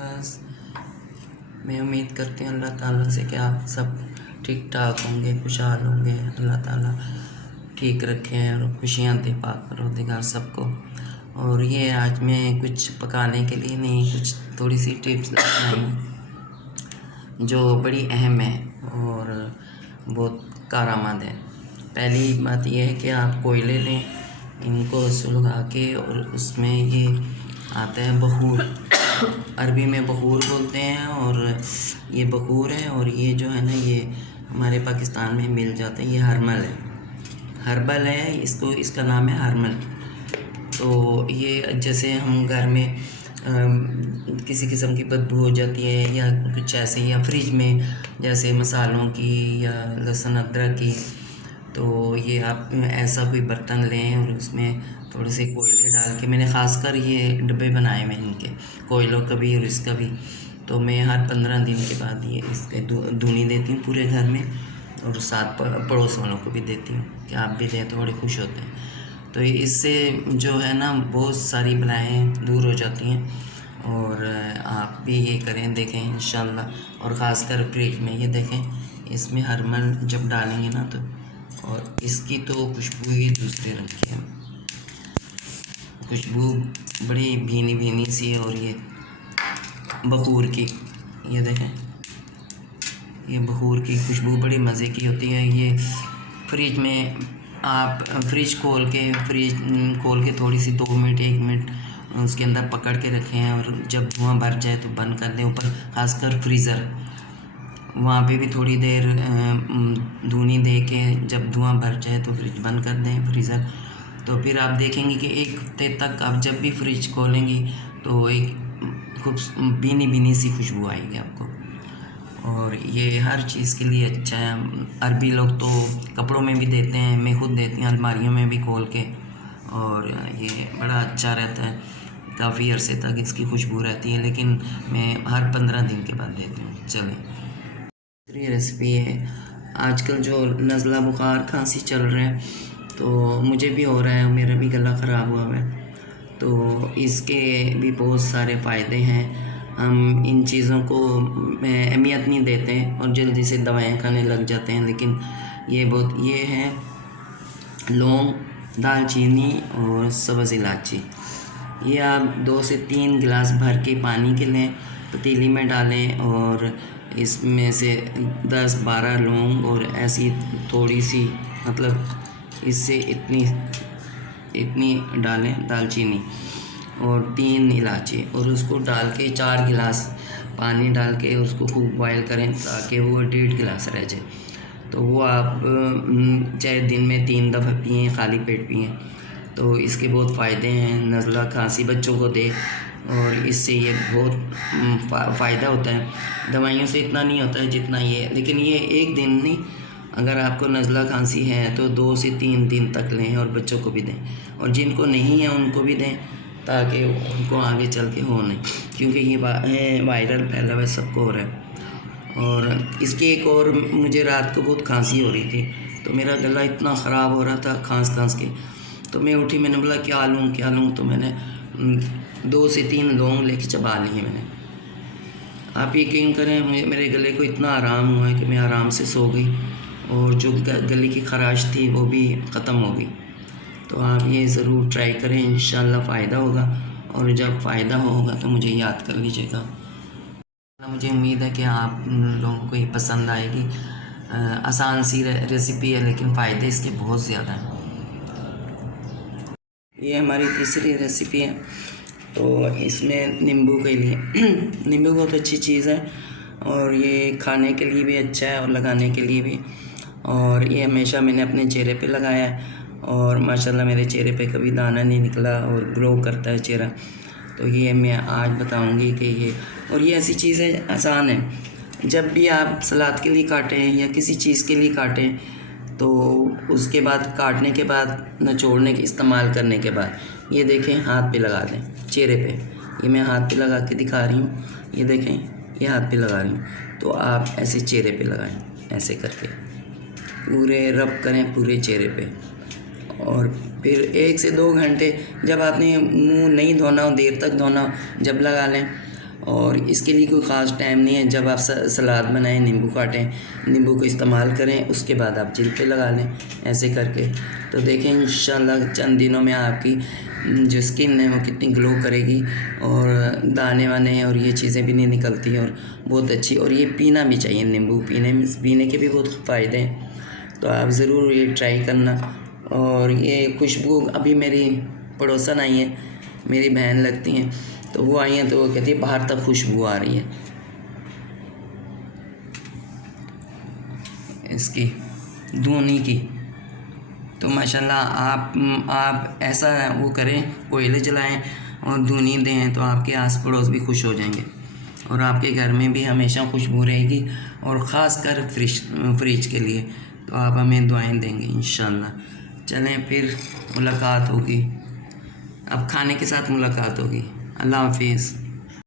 बस मैं उम्मीद करती हूँ अल्लाह ताला से कि आप सब ठीक ठाक होंगे, खुशहाल होंगे। अल्लाह ताला ठीक रखें और खुशियाँ दे पाक परवरदिगार सबको। और ये आज मैं कुछ पकाने के लिए नहीं, कुछ थोड़ी सी टिप्स आई हूँ जो बड़ी अहम है और बहुत कारआमद है। पहली बात यह है कि आप कोयले लें, इनको सुलगा के, और उसमें ये आता है बखूर, अरबी में बखूर बोलते हैं, और ये बखूर है। और ये जो है ना, ये हमारे पाकिस्तान में मिल जाते हैं। ये हर्बल है, इसका नाम है हर्मल। तो ये जैसे हम घर में किसी किस्म की बदबू हो जाती है या कुछ ऐसे, या फ्रिज में जैसे मसालों की या लहसुन अदरक की, तो ये आप ऐसा कोई बर्तन लें और उसमें थोड़े से कोयले डाल के, मैंने ख़ासकर ये डब्बे बनाए हुए इनके, कोयलों का भी और इसका भी। तो मैं हर 15 दिन के बाद ये इसके धुनी देती हूँ पूरे घर में, और साथ पड़ोस वालों को भी देती हूँ कि आप भी दें तो बड़े खुश होते हैं। तो इससे जो है ना, बहुत सारी बलाएँ दूर हो जाती हैं। और आप भी ये करें, देखें इंशाल्लाह। और ख़ासकर फ्रिज में ये देखें, इसमें हरमल जब डालेंगे ना, तो और इसकी तो खुशबू ही दूसरे रंग की है, खुशबू बड़ी भीनी भीनी सी है। और ये बखूर की, ये देखें, ये बखूर की खुशबू बड़ी मज़े की होती है। ये फ्रिज में आप फ्रिज खोल के थोड़ी सी 2 मिनट 1 मिनट उसके अंदर पकड़ के रखें, और जब धुआं भर जाए तो बंद कर दें ऊपर, खासकर फ्रीज़र, वहाँ पे भी थोड़ी देर धुनी दे के जब धुआं भर जाए तो फ्रिज बंद कर दें, फ्रीज़र। तो फिर आप देखेंगे कि 1 हफ्ते तक आप जब भी फ्रिज खोलेंगी तो एक खूब भीनी भीनी सी खुशबू आएगी आपको। और ये हर चीज़ के लिए अच्छा है। अरबी लोग तो कपड़ों में भी देते हैं, मैं खुद देती हूँ अलमारियों में भी खोल के, और ये बड़ा अच्छा रहता है, काफ़ी अरसे तक इसकी खुशबू रहती है। लेकिन मैं हर 15 दिन के बाद देती हूँ। चलें, दूसरी रेसिपी है, आजकल जो नज़ला बुखार खांसी चल रहा है, तो मुझे भी हो रहा है, मेरा भी गला ख़राब हुआ है, तो इसके भी बहुत सारे फ़ायदे हैं। हम इन चीज़ों को अहमियत नहीं देते और जल्दी से दवाएं खाने लग जाते हैं। लेकिन ये है लौंग, दालचीनी और सब्ज़ इलायची। ये आप 2 से 3 गिलास भर के पानी के लें, पतीली में डालें, और इसमें से 10-12 लौंग और ऐसी थोड़ी सी, मतलब इससे इतनी डालें दालचीनी, और 3 इलायची, और उसको डाल के 4 गिलास पानी डाल के उसको खूब बॉयल करें ताकि वो 1.5 गिलास रह जाए। तो वो आप चाहे दिन में 3 दफ़ा पिएँ, खाली पेट पिएँ, तो इसके बहुत फ़ायदे हैं। नज़ला खांसी बच्चों को दे, और इससे ये बहुत फ़ायदा होता है। दवाइयों से इतना नहीं होता है जितना ये, लेकिन ये एक दिन नहीं, अगर आपको नज़ला खांसी है तो 2 से 3 दिन तक लें, और बच्चों को भी दें, और जिनको नहीं है उनको भी दें, ताकि उनको आगे चल के हो नहीं, क्योंकि ये वायरल फैला हुआ सबको हो रहा है। और इसकी एक और, मुझे रात को बहुत खांसी हो रही थी, तो मेरा गला इतना ख़राब हो रहा था खांस के, तो मैं उठी, मैंने बोला क्या लूँ, तो मैंने 2 से 3 लौंग लेके चबा लिए मैंने। आप यकीन करें, मेरे गले को इतना आराम हुआ है कि मैं आराम से सो गई, और जो गले की ख़राश थी वो भी ख़त्म हो गई। तो आप ये ज़रूर ट्राई करें, इंशाल्लाह फ़ायदा होगा, और जब फ़ायदा होगा तो मुझे याद कर लीजिएगा। मुझे उम्मीद है कि आप लोगों को ये पसंद आएगी। आसान सी रेसिपी है, लेकिन फ़ायदे इसके बहुत ज़्यादा हैं। ये हमारी तीसरी रेसिपी है, तो इसमें नींबू के लिए नींबू बहुत अच्छी चीज़ है, और ये खाने के लिए भी अच्छा है और लगाने के लिए भी। और ये हमेशा मैंने अपने चेहरे पे लगाया है, और माशाल्लाह मेरे चेहरे पे कभी दाना नहीं निकला, और ग्लो करता है चेहरा। तो ये मैं आज बताऊंगी कि ये ऐसी चीज़ है, आसान है। जब भी आप सलाद के लिए काटें या किसी चीज़ के लिए काटें, तो उसके बाद काटने के बाद, निचोड़ने के, इस्तेमाल करने के बाद ये देखें, हाथ पे लगा दें, चेहरे पे। ये मैं हाथ पे लगा के दिखा रही हूँ, ये देखें, ये हाथ पे लगा रही हूँ। तो आप ऐसे चेहरे पे लगाएं, ऐसे करके पूरे रब करें पूरे चेहरे पे। और फिर 1 से 2 घंटे, जब आपने मुंह नहीं धोना हो, देर तक धोना हो, जब लगा लें, और इसके लिए कोई ख़ास टाइम नहीं है। जब आप सलाद बनाएं, नींबू काटें, नींबू को इस्तेमाल करें, उसके बाद आप जिल्द पे लगा लें ऐसे करके। तो देखें इंशाल्लाह चंद दिनों में आपकी जो स्किन है वो कितनी ग्लो करेगी और दाने वाने और ये चीज़ें भी नहीं निकलती और बहुत अच्छी। और ये पीना भी चाहिए, नींबू पीने के भी बहुत फ़ायदे हैं। तो आप ज़रूर ये ट्राई करना। और ये खुशबू, अभी मेरी पड़ोसन आई है, मेरी बहन लगती हैं, तो वो आई हैं तो वो कहती है बाहर तक खुशबू आ रही है इसकी धुनी की। तो माशाल्लाह आप ऐसा वो करें, कोयले जलाएं और धुनी दें, तो आपके आस पड़ोस भी खुश हो जाएंगे और आपके घर में भी हमेशा खुशबू रहेगी। और ख़ास कर फ्रिज के लिए तो आप हमें दुआएं देंगे इंशाल्लाह। चलें फिर मुलाकात होगी, अब खाने के साथ मुलाकात होगी। अल्लाह हाफिज़।